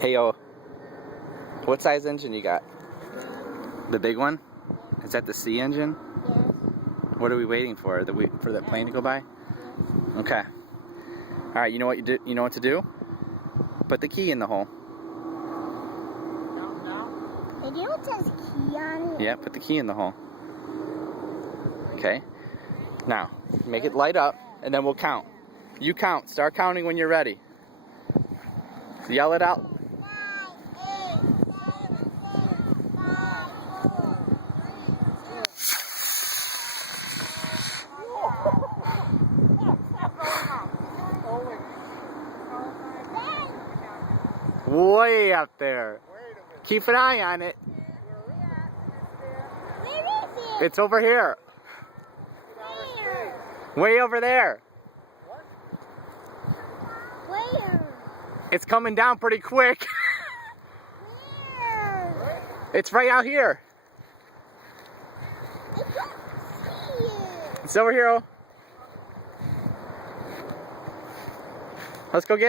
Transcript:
Hey, yo. What size engine you got? The big one? Is that the C engine? Yes. What are we waiting for? For that plane to go by? Yes. Okay. All right. You know what you do? You know what to do? Put the key in the hole. Did you know it says key on it? Yeah. Put the key in the hole. Okay. Now make it light up, and then we'll count. You count. Start counting when you're ready. Yell it out. 5, 8, 7, 6, 5, 4. Way up there. Keep an eye on it. Where is it? It's over here. Where? Way over there. Where? It's coming down pretty quick. Where? It's right out here. I can't see it. It's over here. Let's go get it.